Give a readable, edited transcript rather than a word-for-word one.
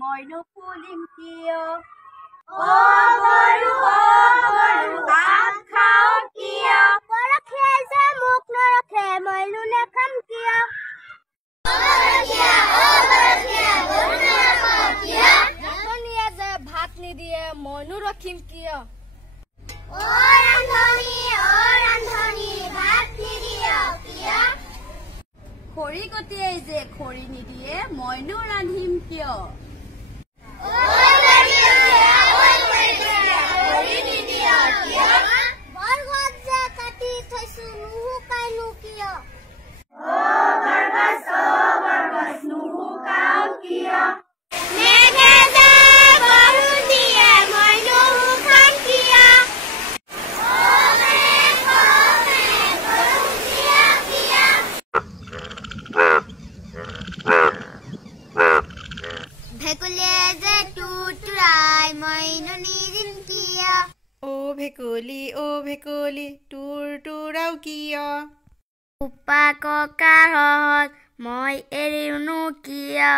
মইনো ফুলিম কিয় অ গৰু ভাত খাওঁ কিয় গৰখীয়াই যে মোক নৰখে মইনো নেখাম কিয় ৰান্ধনীয়ে যে ভাত নিদিয়ে মইনো ৰখিম কিয় খৰি গটিয়াই যে খৰি নিদিয়ে মইনো ৰান্ধিম কিয় বৰগছ যে কাটি থৈছো নুশুকাইনো কিয় নুশুকাও কিয় ভেকুলিয়ে যে টুটুৰাই মইনো নিদিম কিয় অ ভেকুলী তোৰ তোৰাও কিয় উপা ককাৰ হত মই এৰিনো কিয়